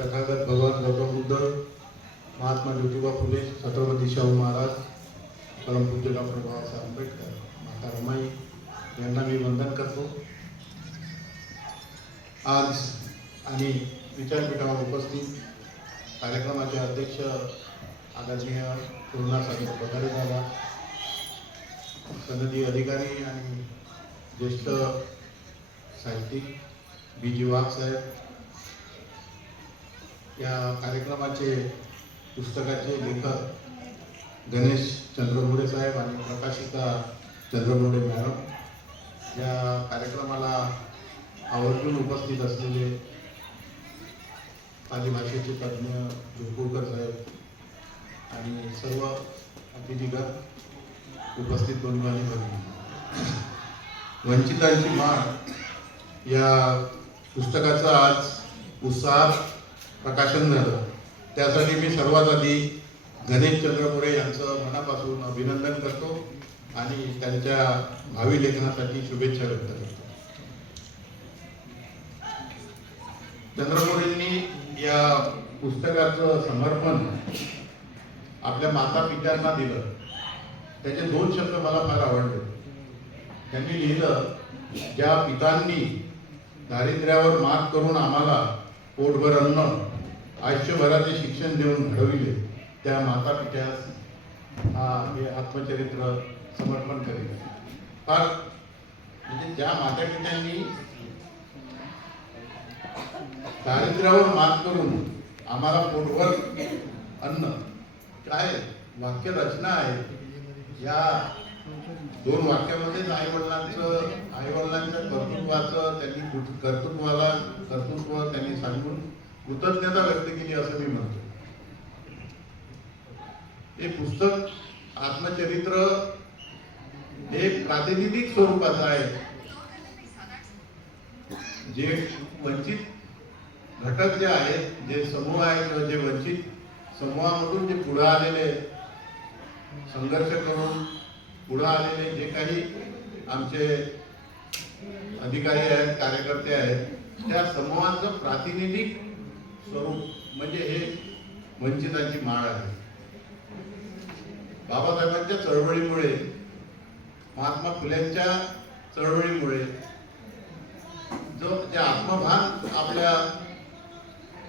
तथागत भगवान गौतम बुद्ध महात्मा ज्योतिबा फुले छत्रपती शाहू महाराज परमपूज्य डॉक्टर बाबासाहेब आंबेडकर माता रमाई यांना मी वंदन करतो. आज आणि विचारपीठावर उपस्थित कार्यक्रमाचे अध्यक्ष आदरणीय पूर्णासागर पगारे दादा सनदी अधिकारी आणि ज्येष्ठ साहित्यिक बी जी वाघ साहेब या कार्यक्रमाचे पुस्तकाचे लेखक गणेश चंद्रमुडे साहेब आणि प्रकाशिका चंद्रमुडे मॅडम या कार्यक्रमाला आवर्जून उपस्थित असलेले पाली भाषेचे तज्ज्ञ जोपूरकर साहेब आणि सर्व अतिथीगण उपस्थित बंधू आणि भगिनी वंचितांची माळ या पुस्तकाचा आज उत्साहात प्रकाशन झालं. त्यासाठी मी सर्वात आधी गणेश चंद्रपुरे यांचं मनापासून अभिनंदन करतो आणि त्यांच्या भावी लेखनासाठी शुभेच्छा व्यक्त करतो. चंद्रपुरेंनी या पुस्तकाचं समर्पण आपल्या माता पित्यांना दिलं. त्याचे दोन शब्द मला फार आवडले. त्यांनी लिहिलं ज्या पितांनी दारिद्र्यावर मात करून आम्हाला पोटभर अन्न आयुष्यभराचे शिक्षण देऊन घडविले त्या माता पित्यास हा हे आत्मचरित्र समर्पण करेल. फार म्हणजे ज्या माता पित्यांनी दारिद्र्यावर मात करून आम्हाला पोटभर अन्न काय वाक्य रचना आहे या दोन वाक्यामध्येच आई वडिलांचं आई वडिलांच्या कर्तृत्वाचं त्यांनी कर्तृत्वाला कर्तृत्व त्यांनी सांगून कृतज्ञता व्यक्त केली असं मी म्हणतो. हे पुस्तक आत्मचरित्र हे प्रातिनिधिक स्वरूपाचं आहे. जे वंचित घटक जे आहेत जे समूह आहेत किंवा जे वंचित समूहामधून जे पुढे आलेले संघर्ष करून पुढे आलेले जे काही आमचे अधिकारी आहेत कार्यकर्ते आहेत त्या समूहाचं प्रातिनिधिक स्वरूप. म्हणजे हे वंचितांची माळ आहे. बाबासाहेबांच्या चळवळीमुळे महात्मा फुल्यांच्या चळवळीमुळे जो जे आत्मभान आपल्या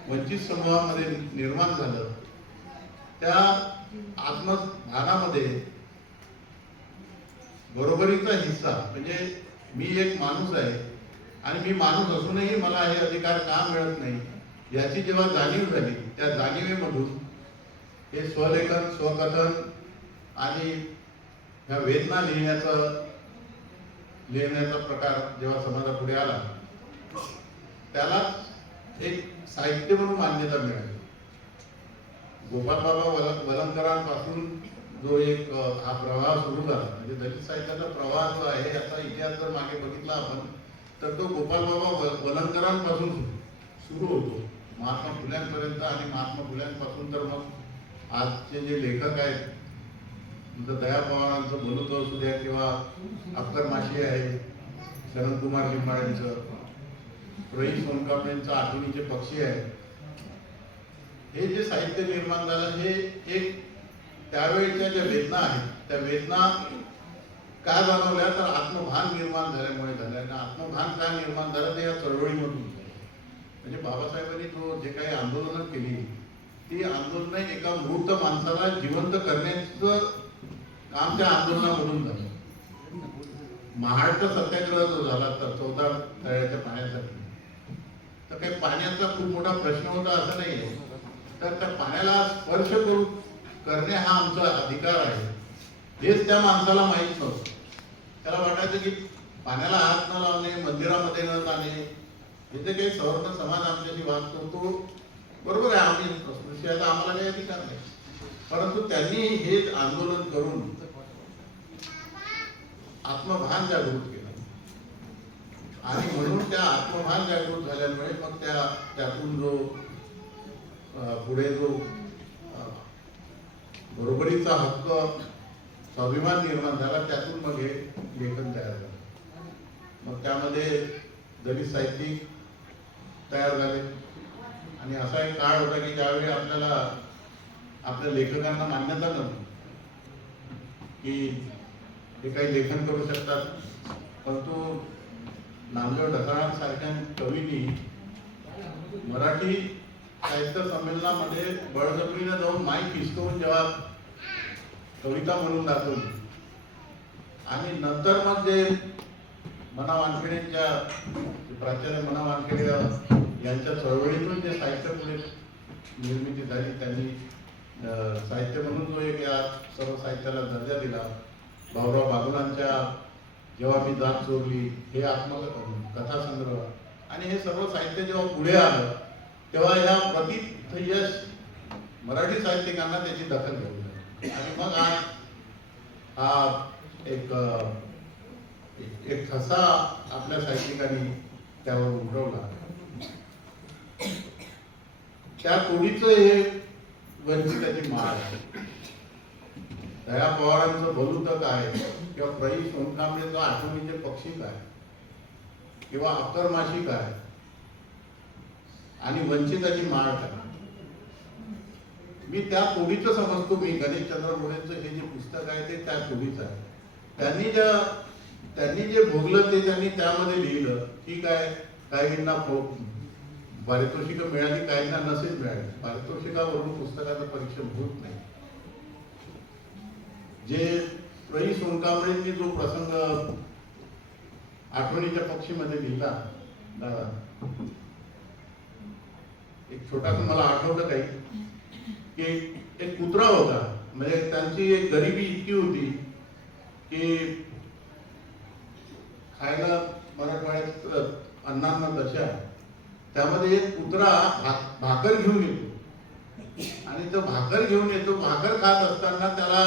वंचित समूहामध्ये निर्माण झालं त्या आत्मभानामध्ये बरोबरीचा हिस्सा म्हणजे मी एक माणूस आहे आणि मी माणूस असूनही मला हे अधिकार का मिळत नाही? याची जेव्हा जाणीव झाली त्या जाणीवेमधून हे स्वलेखन स्वकथन आणि ह्या वेदना लिहिण्याचं लिहिण्याचा प्रकार जेव्हा समाजापुढे आला त्याला एक साहित्य म्हणून मान्यता मिळाली. गोपाळबाबा वल वलंकरांपासून जो एक हा प्रवाह सुरू झाला म्हणजे दलित साहित्याचा प्रवाह जो आहे याचा इतिहास जर मागे बघितला आपण तर तो गोपालबाबा व- वलंकरांपासून सुरू होतो. महात्मा फुल्यांपर्यंत आणि महात्मा फुल्यांपासून तर मग आजचे जे लेखक आहेत नंतर दया पवारांचं बोलतो असू द्या किंवा अख्तर माशी आहे शरदकुमार लिंबाळ्यांचं रोहित सोनकांबळेंचं आठवणीचे पक्षी आहे हे जे साहित्य निर्माण झालं हे एक त्यावेळच्या ज्या वेदना आहेत त्या वेदना का जाणवल्या? तर आत्मभान निर्माण झाल्यामुळे झाल्या आणि आत्मभान का निर्माण झालं? ते या चळवळीमधून. म्हणजे बाबासाहेबांनी जो जे काही आंदोलनं केली ती आंदोलनं एका मूर्त माणसाला जिवंत करण्याचं काम त्या आंदोलनामधून झालं. महाडचा सत्याग्रह जो झाला तर चौदा तळ्याच्या पाण्यासाठी. तर काही पाण्याचा खूप मोठा प्रश्न होता असं नाही तर त्या पाण्याला स्पर्श करू करणे हा आमचा अधिकार आहे. हेच त्या माणसाला माहीत नव्हतं. त्याला वाटायचं की पाण्याला हात न लावणे मंदिरामध्ये न जाणे इथे काही सवर्ण समाज आमच्याशी वाद करतो बरोबर आहे आम्ही अस्पृश्याचा आम्हाला काही अधिकार नाही. परंतु त्यांनी हे आंदोलन करून आत्मभान जागृत केलं. आणि म्हणून त्या आत्मभान जागृत झाल्यामुळे मग त्या त्यातून जो पुढे जो बरोबरीचा हक्क स्वाभिमान निर्माण झाला त्यातून मग हे लेखन तयार झालं. मग त्यामध्ये दलित साहित्यिक तयार झाले. आणि असा एक काळ होता की ज्यावेळी आपल्याला आपल्या लेखकांना मान्यता नव्हती की ते काही लेखन करू शकतात परंतु नामदेव ढसाळांसारख्या कवींनी मराठी साहित्य संमेलनामध्ये बळजबरीनं जाऊन माईक हिसकवून जेव्हा कविता म्हणून दाखवली. आणि नंतर मग जे मना वानखेडेंच्या प्राचार्य मना वानखेडे यांच्या चळवळीतून जे साहित्य पुढे निर्मिती झाली त्यांनी साहित्य म्हणून जो एक या सर्व साहित्याला दर्जा दिला. भाऊराव बागुलांच्या जेव्हा मी जात चोरली हे आत्म कथासंग्रह. आणि हे सर्व साहित्य जेव्हा पुढे आलं तेव्हा ह्या प्रतीत यश मराठी साहित्यिकांना त्याची दखल घेऊन आणि मग आज हा एक एक- एक ठसा आपल्या साहित्यिकांनी त्यावर उमटवला. त्या कोडीचं हे वंचिताची माळ आहे दया पवारांचं भलुतक आहे किंवा प्रई सोनकांबळेचं आठवणीचे पक्षी काय? किंवा अक्करमाशिक आहे आणि वंचिताची माळ आहे मी त्या कोडीचं समजतो मी. गणेशचंद्र मुळेचं हे जे पुस्तक आहे ते त्या कोडीचं आहे. त्यांनी ज्या त्यांनी जे भोगलं ते त्यांनी त्यामध्ये लिहिलं. ठीक आहे. काहींना पारितोषिकं मिळाली काहींना नसेल मिळाली. पारितोषिकावरून पुस्तकाचं परीक्षण होत नाही. जे प्रई सोनकांबळेंनी जो प्रसंग आठवणीच्या पक्षीमध्ये लिहिला दादा एक छोटासा मला आठवतं काही की एक कुत्रा होता. म्हणजे त्यांची एक गरिबी इतकी होती की खायला मराठवाड्यात अन्नांना दशा त्यामध्ये एक कुत्रा भा- भाकर घेऊन येतो. आणि तो भाकर घेऊन येतो भाकर खात असताना त्याला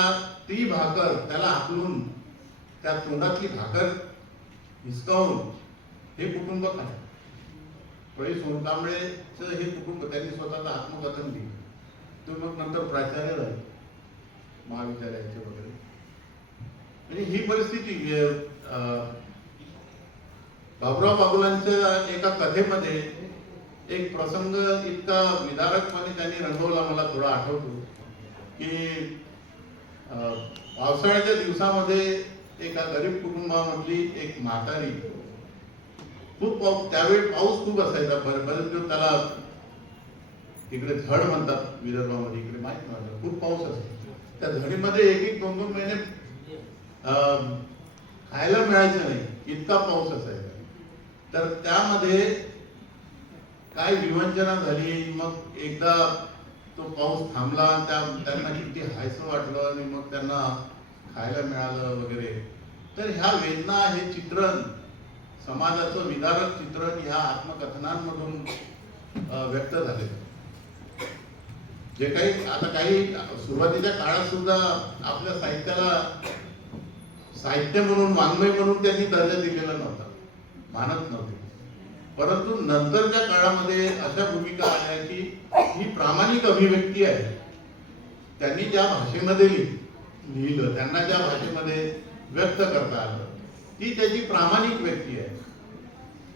ती भाकर त्याला हाकलून त्या तोंडातली भाकर हिसकावून हे कुटुंब काय पै सोनकांबळेचं हे कुटुंब त्यांनी स्वतःचं आत्मकथन दिलं ते मग नंतर प्राचार्य झाले महाविद्यालयाचे वगैरे. म्हणजे ही परिस्थिती बाबुराव बाबुलांच्या एका कथेमध्ये एक प्रसंग इतका विदारकपणे त्यांनी रंगवला मला थोडा आठवतो की अं, पावसाळ्याच्या दिवसामध्ये एका गरीब कुटुंबामधली एक म्हातारी खूप पाऊस त्यावेळी पाऊस खूप असायचा बरेच दिवस त्याला तिकडे झड म्हणतात विदर्भामध्ये इकडे माहीत नाही खूप पाऊस असायचा. त्या झडीमध्ये एक एक दोन दोन महिने अं, खायला मिळायचं नाही इतका पाऊस असायचा. तर त्यामध्ये काय विवंचना झाली? मग एकदा तो पाऊस थांबला त्या त्यांना किती हायसं वाटलं आणि मग त्यांना खायला मिळालं वगैरे. तर ह्या वेदना हे चित्रण समाजाचं विदारक चित्रण ह्या आत्मकथनांमधून व्यक्त झाले. जे काही आता काही सुरुवातीच्या काळात सुद्धा आपल्या साहित्याला साहित्य म्हणून वाङ्मय म्हणून त्यांनी दर्जा दिलेला नव्हता. मानत नव्हते. परंतु नंतरच्या काळामध्ये अशा भूमिका आल्या की ही प्रामाणिक अभिव्यक्ती आहे. त्यांनी ज्या भाषेमध्ये लिहिलं त्यांना ज्या भाषेमध्ये व्यक्त करता आलं ती त्याची प्रामाणिक व्यक्ती आहे.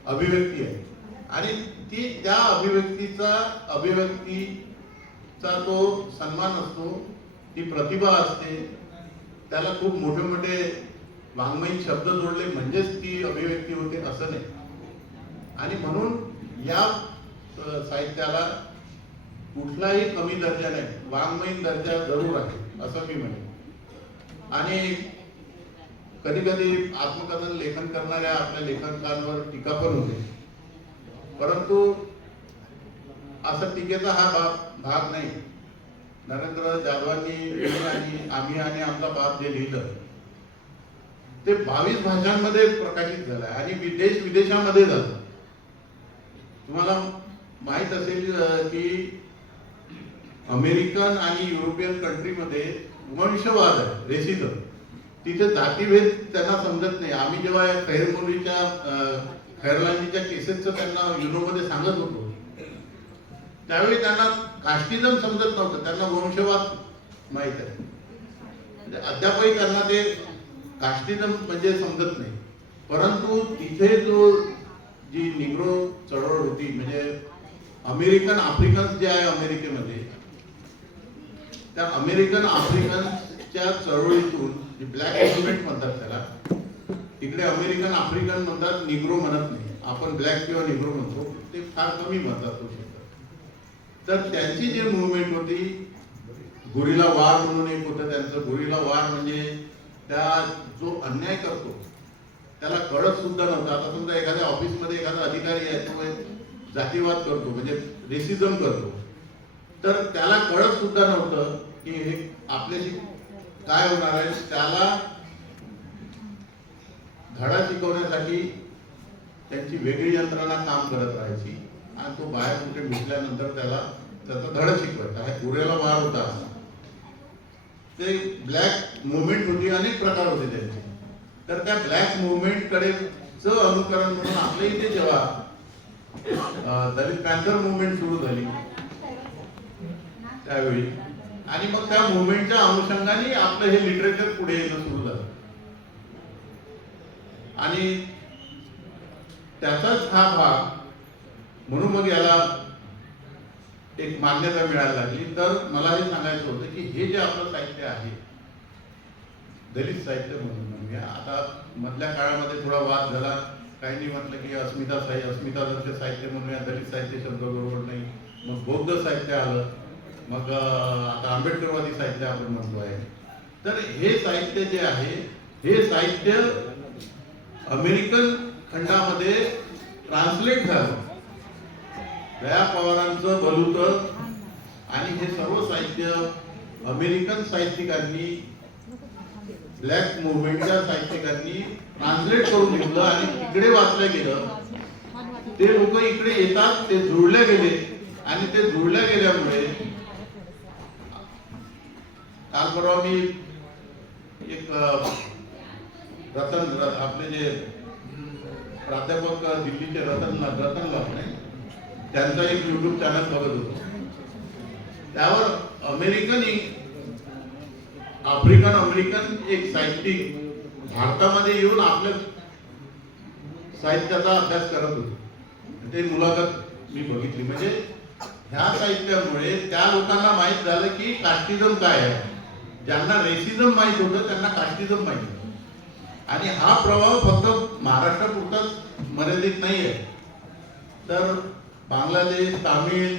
अभिव्यक्ती आहे. आणि ती त्या अभिव्यक्तीचा अभिव्यक्तीचा तो सन्मान असतो ती प्रतिभा असते त्याला खूप मोठे मोठे वाङ्मयीन शब्द जोडले म्हणजेच ती अभिव्यक्ती होते असं नाही. आणि म्हणून या साहित्याला कुठलाही कमी दर्जा नाही वाङ्मयीन दर्जा जरूर आहे असं मी म्हणेन. आणि कधी कधी आत्मकथन लेखन करणाऱ्या आपल्या लेखकांवर टीका पण होते. परंतु असं टीकेचा हा भाग भाग नाही. नरेंद्र जाधवांनी आणि आम्ही आणि आमचा बाप जे लिहिलं ते बावीस भाषांमध्ये प्रकाशित झालं आणि विदेश विदेशामध्ये झालं. तुम्हाला माहीत असेल की अमेरिकन आणि युरोपियन कंट्रीमध्ये वंशवाद आहे रेसिझम तिथे जातीभेद त्यांना समजत नाही. आम्ही जेव्हा या खैरमुलीच्या खैरलांजीच्या केसेसचं त्यांना युरोमध्ये सांगत होतो त्यावेळी त्यांना कास्टिझम समजत नव्हतं. त्यांना वंशवाद माहीत आहे. म्हणजे अद्यापही त्यांना ते कास्टिझम म्हणजे समजत नाही. परंतु तिथे जो जी निग्रो चळवळ होती म्हणजे अमेरिकन आफ्रिकन्स जे आहे अमेरिकेमध्ये त्या अमेरिकन आफ्रिकन्सच्या चळवळीतून ब्लॅक मुवमेंट म्हणतात त्याला तिकडे अमेरिकन आफ्रिकन म्हणतात निग्रो म्हणत नाही. आपण ब्लॅक किंवा निग्रो म्हणतो ते फार कमी म्हणतात तो शब्द. तर त्यांची जी मुवमेंट होती गुरीला वार म्हणून एक होतं त्यांचं गुरीला वार म्हणजे त्या जो अन्याय करतो त्याला कळत सुद्धा नव्हतं. आता समजा एखाद्या ऑफिसमध्ये एखादा अधिकारी आहे तो जातीवाद करतो म्हणजे रेसिझम करतो. तर त्याला कळत सुद्धा नव्हतं की हे आपल्याशी काय होणार आहे. त्याला धडा शिकवण्यासाठी त्यांची वेगळी यंत्रणा काम करत राहायची. आणि तो बाहेर कुठे घुसल्यानंतर त्याला त्याचा धडा शिकवायचा. हा पुरेला वाढ होता. ते ब्लॅक मुवमेंट होती अनेक प्रकार होते त्यांचे. तर त्या ब्लॅक मुवमेंटकडे अनुकरण म्हणून आपल्या इथे जेव्हा दलित पॅन्थर मुवमेंट सुरू झाली त्यावेळी. आणि मग त्या मुवमेंटच्या अनुषंगाने आपलं हे लिटरेचर पुढे येणं सुरू झालं. आणि त्याचाच हा भाग म्हणून मग याला एक मान्यता मिळायला लागली. तर मला हे सांगायचं होतं की हे जे आपलं साहित्य आहे दलित साहित्य म्हणून म्हणूया. आता मधल्या काळामध्ये थोडा वाद झाला. काहींनी म्हटलं की अस्मिता साहित्य अस्मितादर्श साहित्य म्हणूया. दलित साहित्य शब्द बरोबर नाही. मग बौद्ध साहित्य आलं. मग आता आंबेडकरवादी साहित्य आपण म्हणतो आहे. तर हे साहित्य जे आहे हे साहित्य अमेरिकन खंडामध्ये ट्रान्सलेट झालं. दया पवारांचं बलूत. आणि हे सर्व साहित्य अमेरिकन साहित्यिकांनी ब्लॅक मुवमेंटच्या साहित्यिकांनी ट्रान्सलेट करून घेतलं आणि इकडे वाचलं गेलं. ते लोक इकडे येतात ते जुळले गेले. आणि ते जुळल्या गेल्यामुळे काल परवा मी एक रतन आपले जे प्राध्यापक दिल्लीचे रतन रतन लावणे त्यांचा एक युट्यूब चॅनल बघत होतो. त्यावर अमेरिकन आफ्रिकन अमेरिकन एक साहित्यिक भारतामध्ये येऊन आपल्या साहित्याचा अभ्यास करत होते. ते मुलाखत मी बघितली. म्हणजे ह्या साहित्यामुळे त्या लोकांना माहीत झालं की कास्टिझम काय आहे. ज्यांना रेसिझम माहीत होतं त्यांना कास्टिझम माहीत होतं. आणि हा प्रभाव फक्त महाराष्ट्रापुरताच मर्यादित नाही आहे तर बांगलादेश तामिळ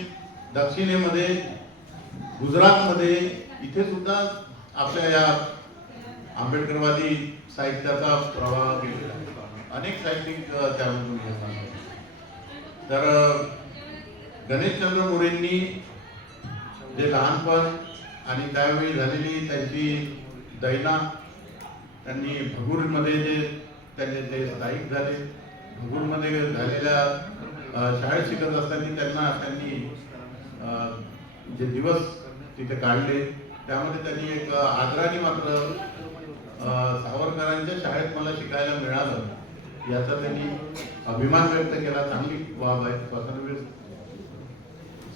दक्षिणेमध्ये गुजरातमध्ये इथे सुद्धा आपल्या या आंबेडकरवादी साहित्याचा प्रवाह केलेला आहे. अनेक साहित्यिक त्यामधून निर्माण तर गणेशचंद्र मोरेंनी जे लहानपण आणि त्यावेळी झालेली त्यांची दैना त्यांनी भगूरमध्ये जे त्यांचे ते स्थायिक झाले भगूरमध्ये झालेल्या शाळेत शिकत असताना त्यांना त्यांनी जे दिवस तिथे काढले त्यामध्ये त्यांनी एक आदराने मात्र सावरकरांच्या शाळेत मला शिकायला मिळालं. याचा त्यांनी अभिमान व्यक्त केला. चांगली बाब आहे. स्वातंत्र्यवीर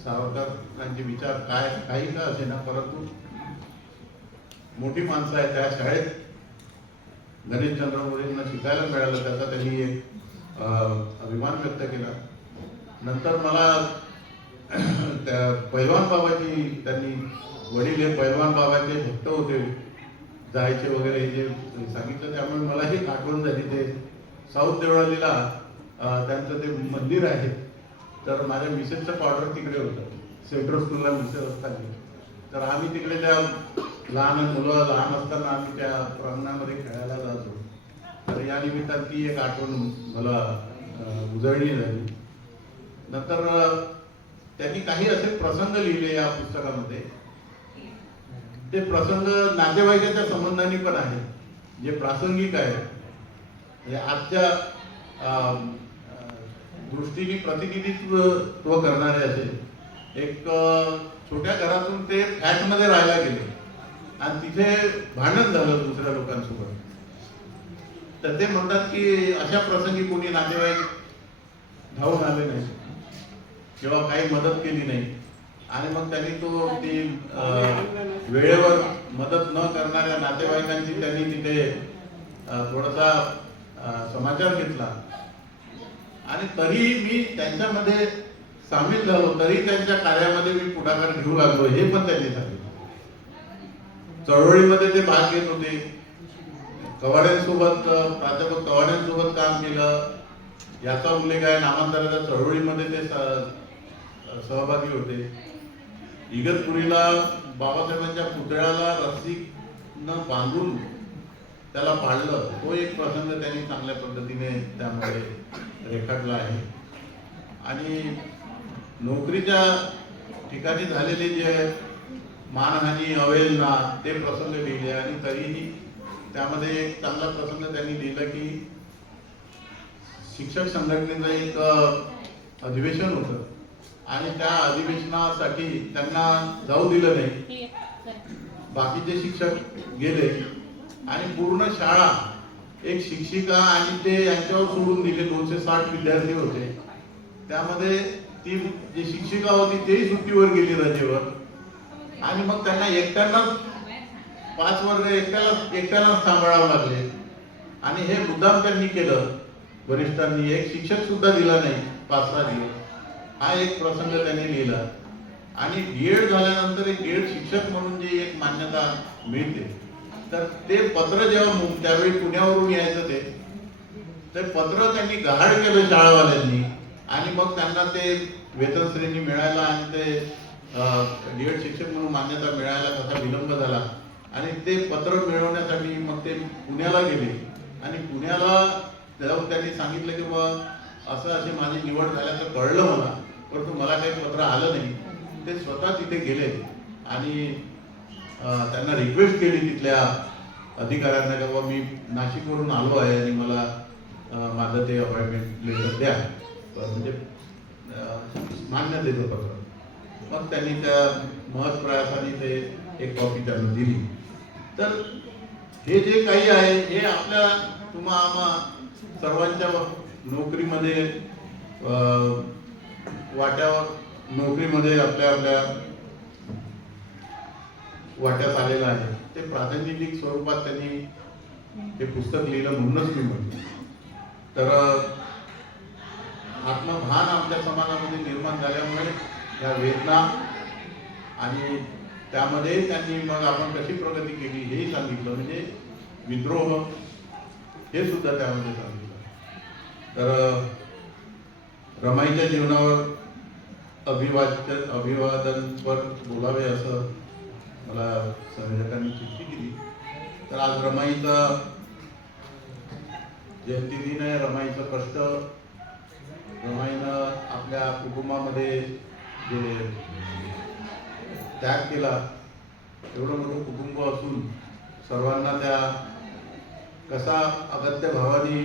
सावरकरांचे विचार काय काही का असे ना परंतु मोठी माणसं आहे त्या शाळेत गणेशचंद्र मुलींना शिकायला मिळालं. त्याचा त्यांनी एक अभिमान व्यक्त केला. नंतर मला त्या पैलवान बाबाची त्यांनी वडील हे पैलवान बाबाचे भक्त होते. जायचे वगैरे हे जे सांगितलं त्यामुळे मला ही आठवण झाली. ते साऊथ देवळालीला त्यांचं ते मंदिर आहे. तर माझ्या मिसेसचं पावडर तिकडे होतं. सेंट्रल स्कूलला मिसेस असताना तर आम्ही तिकडे त्या लहान मुलं लहान असताना आम्ही त्या प्रांगणामध्ये खेळायला जातो. तर या निमित्तानं ती एक आठवण मला उजळणी झाली. नंतर त्यांनी काही असे प्रसंग लिहिले या पुस्तकामध्ये. ते प्रसंग नातेवाईकाच्या संबंधाने पण आहे. जे प्रासंगिक आहे. म्हणजे आजच्या दृष्टीने प्रतिनिधित्व करणारे असे. एक छोट्या घरातून ते फ्लॅटमध्ये राहायला गेले. आणि तिथे भांडण झालं दुसऱ्या लोकांसोबत. तर ते म्हणतात की अशा प्रसंगी कोणी नातेवाईक धावून आले नाही किंवा काही मदत केली नाही. आणि मग त्यांनी तो ती वेळेवर मदत न करणाऱ्या नातेवाईकांची त्यांनी तिथे थोडासा समाचार घेतला. आणि तरीही मी त्यांच्यामध्ये सामील झालो तरी त्यांच्या कार्यामध्ये मी पुढाकार घेऊ लागलो हे पण त्यांनी सांगितलं. चळवळीमध्ये ते भाग घेत होते. कवाड्यांसोबत प्राध्यापक कवाड्यांसोबत काम केलं. याचा उल्लेख आहे नामांतराच्या चळवळीमध्ये ते सहभागी होते. इगतपुरीला बाबासाहेबांच्या पुतळ्याला रस्सीनं बांधून त्याला पाडलं तो एक प्रसंग त्यांनी चांगल्या पद्धतीने त्यामध्ये रेखाटला आहे. आणि नोकरीच्या ठिकाणी झालेले जे मानहानी अवहेलना ते प्रसंग लिहिले. आणि तरीही त्यामध्ये एक चांगला प्रसंग त्यांनी लिहिला की शिक्षक संघटनेचं एक अधिवेशन होतं. आणि त्या अधिवेशनासाठी त्यांना जाऊ दिलं नाही. बाकीचे शिक्षक गेले. आणि पूर्ण शाळा एक शिक्षिका आणि ते यांच्यावर सोडून दिले. दोनशे साठ विद्यार्थी होते. त्यामध्ये ती जी शिक्षिका होती तेही सुट्टीवर गेली रजेवर. आणि मग त्यांना एकट्यांना पाच वर्ग एकट्याला एकट्यालाच सांभाळावं लागले. आणि हे मुद्दाम त्यांनी केलं. वरिष्ठांनी एक शिक्षक सुद्धा दिला नाही. पाच सहा दिवस. हा एक प्रसंग त्यांनी लिहिला. आणि बीएड झाल्यानंतर एक बीएड शिक्षक म्हणून जी एक मान्यता मिळते तर ते पत्र जेव्हा त्यावेळी पुण्यावरून यायचं ते ते पत्र त्यांनी गहाड केलं शाळावाल्यांनी. आणि मग त्यांना ते वेतनश्रेणी मिळायला आणि ते डीएड शिक्षक म्हणून मान्यता मिळायला कसा विलंब झाला. आणि ते पत्र मिळवण्यासाठी मग ते पुण्याला गेले. आणि पुण्याला जाऊन त्यांनी सांगितलं की बा असं असे माझी निवड झाल्याचं कळलं मला. परंतु मला काही पत्र आलं नाही. ते स्वतः तिथे गेले आणि त्यांना रिक्वेस्ट केली तिथल्या अधिकाऱ्यांना की बाबा मी नाशिकवरून आलो आहे आणि मला माझं ते अपॉइंटमेंट लेटर द्या. म्हणजे मान्य देतो पत्र. मग त्यांनी त्या महत् प्रयासाने ते एक कॉपी त्यांना दिली. तर हे जे काही आहे हे आपल्या तुम्हा आम्हा सर्वांच्या नोकरीमध्ये वाट्यावर नोकरीमध्ये आपल्या आपल्या वाट्यात आलेलं आहे. ते प्रातिनिधिक स्वरूपात त्यांनी हे पुस्तक लिहिलं म्हणूनच मी म्हणतो. तर आत्मभान आपल्या समाजामध्ये निर्माण झाल्यामुळे या वेदना आणि त्यामध्ये त्यांनी मग आपण कशी प्रगती केली हेही सांगितलं. म्हणजे विद्रोह हे सुद्धा त्यामध्ये सांगितलं. तर रमाईच्या जीवनावर अभिवाचन अभिवादनपर बोलावे असं मला संयोजकांनी चिठ्ठी दिली. तर आज रमाईचा जयंती दिन आहे रमाईचं कष्ट. रमाईनं आपल्या कुटुंबामध्ये जे त्याग केला एवढं मोठं कुटुंब असून सर्वांना त्या कसा अगत्य भावानी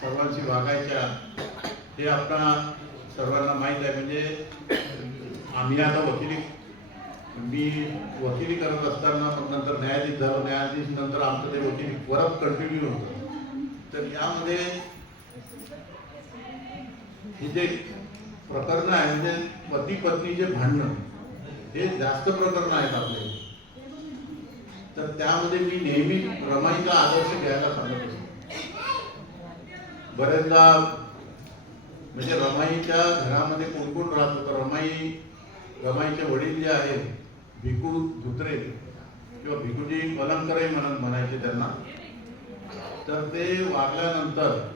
सर्वांशी वागायच्या हे आपणा सर्वांना माहीत आहे. म्हणजे आम्ही आता वकिली मी वकिली करत असताना मग नंतर न्यायाधीश झालो. न्यायाधीश नंतर आमचं ते वकिली परत कंटिन्यू होतं. तर यामध्ये हे जे प्रकरण आहे म्हणजे पती पत्नीचे भांडणं हे जास्त प्रकरण आहेत आपले. तर त्यामध्ये मी नेहमी रमाईचा आदर्श घ्यायला सांगत असतो. बरेचदा म्हणजे रमाईच्या घरामध्ये कोण कोण राहत? होतं रमाई रमाईचे वडील जे आहेत भिकू धुत्रे किंवा भिकूजी कलंकरही म्हणत म्हणायचे त्यांना. तर ते वागल्यानंतर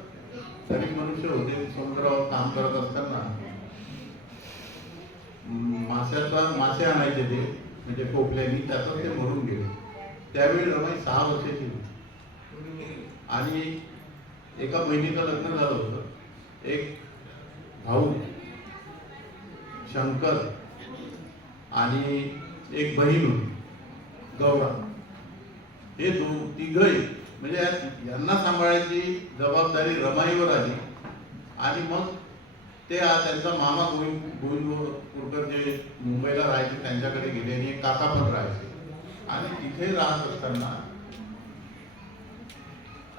गरीब मनुष्य होते समुद्रावर काम करत असताना. म, माशाचा मासे आणायचे ते म्हणजे कोपल्यानी त्यातच ते मरून गेले. त्यावेळी रमाई सहा वर्षाची होती. आणि एका बहिणीचं लग्न झालं होतं. एक भाऊ शंकर आणि एक बहीण होती गौरा. हे दो तिघही म्हणजे यांना सांभाळायची जबाबदारी रमाईवर आली. आणि मग ते त्यांचा मामा गोविंद गोविंदपूरकर जे मुंबईला राहायचे त्यांच्याकडे गेले आणि एक काका पण राहायचे. आणि तिथे राहत असताना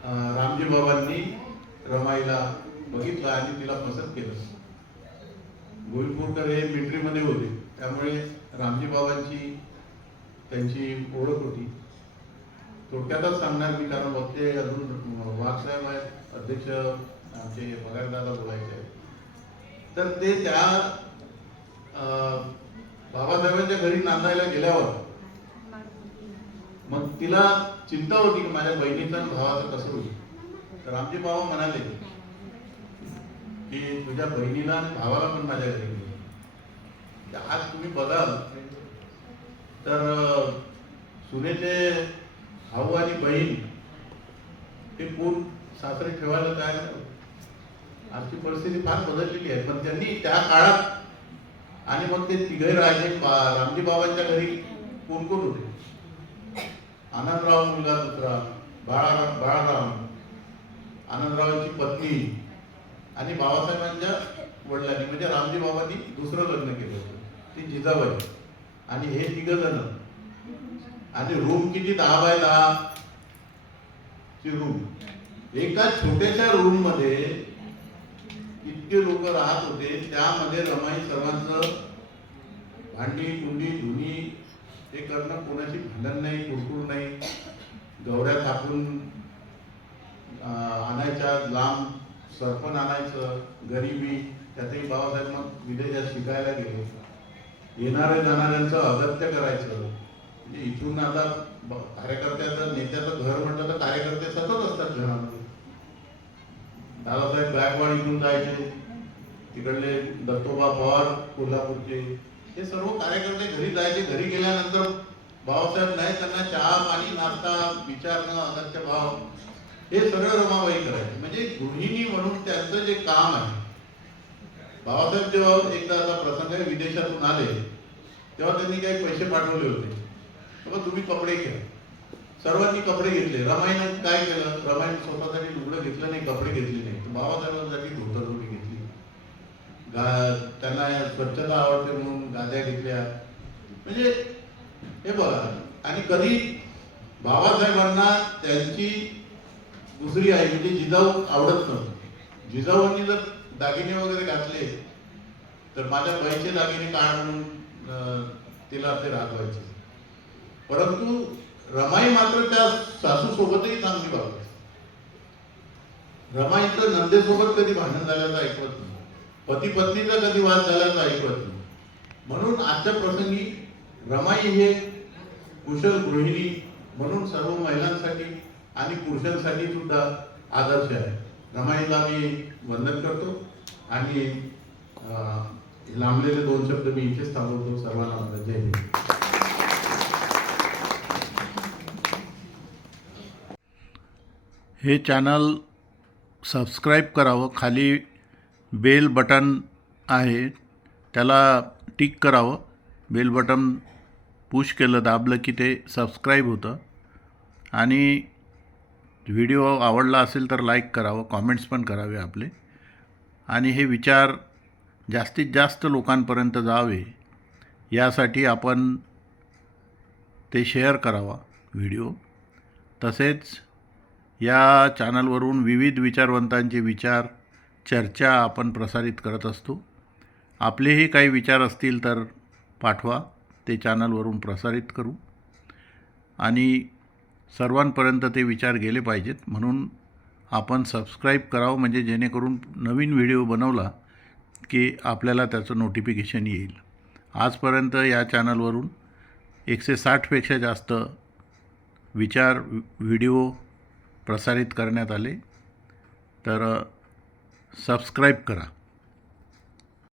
रामजी बाबांनी रमाईला बघितलं आणि तिला पसंत केलं. गोविंदपूरकर हे मिलिटरीमध्ये होते. त्यामुळे रामजी बाबांची त्यांची ओळख होती. थोडक्यातच सांगणार मी कारण बघते अजून वाघसाहेब आहेत अध्यक्ष आमचे पगारदादा बोलायचे आहेत. तर ते त्या बाबासाहेबांच्या घरी नांदायला गेल्यावर मग तिला चिंता होती की माझ्या बहिणीचं आणि भावाचं कसं होईल? तर आमचे बाबा म्हणाले की तुझ्या बहिणीला आणि भावाला पण माझ्या घरी आज तुम्ही बघाल तर सुनेचे भाऊ आणि बहीण ते कोण सासरे ठेवायला तयार आमची आजची परिस्थिती फार बदललेली आहे पण त्यांनी त्या काळात आणि मग ते तिघे राहिले रामजी बाबांच्या घरी कोण कोण होते? आनंदराव मुलगा दुसरा बाळाराम बाळाराम. आनंदरावांची पत्नी आणि बाबासाहेबांच्या वडिलांनी म्हणजे रामजी बाबांनी दुसरं लग्न केलं होतं. ती जिजाबाई. आणि हे तिघ जण. आणि रूम किती? दहा बाय दहा ची रूम एका छोट्याशा रूममध्ये इतके लोक राहत होते. त्यामध्ये रमाई सर्वांचं भांडी कुंडी धुनी हे करणं कोणाची भांडण नाही कुरकुर नाही. गवऱ्या कापून आणायच्या लांब सरपण आणायचं गरिबी त्यातही बाबासाहेब मग विदेशात शिकायला गेले येणाऱ्या जाणाऱ्यांचं अगत्य करायचं. म्हणजे इथून आता कार्यकर्त्याचं नेत्याचं घर म्हटलं तर कार्यकर्ते सतत असतात घरामध्ये. दादासाहेब गायकवाड इथून जायचे. तिकडले दत्तोबा पवार कोल्हापूरचे. हे सर्व कार्यकर्ते घरी जायचे. घरी गेल्यानंतर बाबासाहेब नाही त्यांना चहा पाणी नाश्ता विचारणं अगत्य भाव. हे सगळं रमाबाई करायचे. म्हणजे गृहिणी म्हणून त्यांचं जे काम आहे. बाबासाहेब जेव्हा एकदा प्रसंग आहे विदेशातून आले तेव्हा त्यांनी काही पैसे पाठवले होते. तुम्ही कपडे घ्या. सर्वांनी कपडे घेतले. रमाईनं काय केलं? रमाईनं स्वतःसाठी लुगडं घेतलं नाही कपडे घेतले नाही. बाबासाहेबांसाठी धोतर घेतली गा त्यांना स्वच्छता आवडते म्हणून गाद्या घेतल्या. म्हणजे हे बघा आणि कधी बाबासाहेबांना त्यांची दुसरी आई म्हणजे जिजाऊ आवडत नव्हती. जिजाऊंनी जर दागिने वगैरे घातले तर माझ्या बाईचे दागिने काढ म्हणून तिला ते रागवायचे. परंतु रमाई मात्र त्या सासू सोबतही चांगली बाबत रमाईचं नंदेसोबत कधी भांडण झाल्याचं ऐकवत नाही. पती पत्नीचा कधी वाद झाल्याचं ऐकवत नाही म्हणून आजच्या प्रसंगी रमाई हे कुशल गृहिणी म्हणून सर्व महिलांसाठी आणि पुरुषांसाठी सुद्धा आदर्श आहे. रमाईला मी वंदन करतो आणि लांबलेले दोन शब्द मी इथेच थांबवतो. सर्वांना जय हिंद. हे चॅनल सबस्क्राईब करावं. खाली बेल बटन आहे त्याला टिक करावं. बेल बटन पुश केलं दाबलं की ते सबस्क्राईब होतं. आणि व्हिडिओ आवडला असेल तर लाईक करावं कॉमेंट्स पण करावे आपले. आणि हे विचार जास्तीत जास्त लोकांपर्यंत जावे यासाठी आपण ते शेअर करावा व्हिडिओ तसेच या चॅनलवरून विविध विचारवंतांचे विचार चर्चा आपण प्रसारित करत असतो. आपलेही काही विचार असतील तर पाठवा ते चॅनलवरून प्रसारित करू. आणि सर्वांपर्यंत ते विचार गेले पाहिजेत. म्हणून आपण सबस्क्राईब करावं म्हणजे जेणेकरून नवीन व्हिडिओ बनवला की आपल्याला त्याचं नोटिफिकेशन येईल. आजपर्यंत या चॅनलवरून एकशे साठपेक्षा जास्त विचार व्हिडिओ प्रसारित करण्यात आले. तर सबस्क्राईब करा.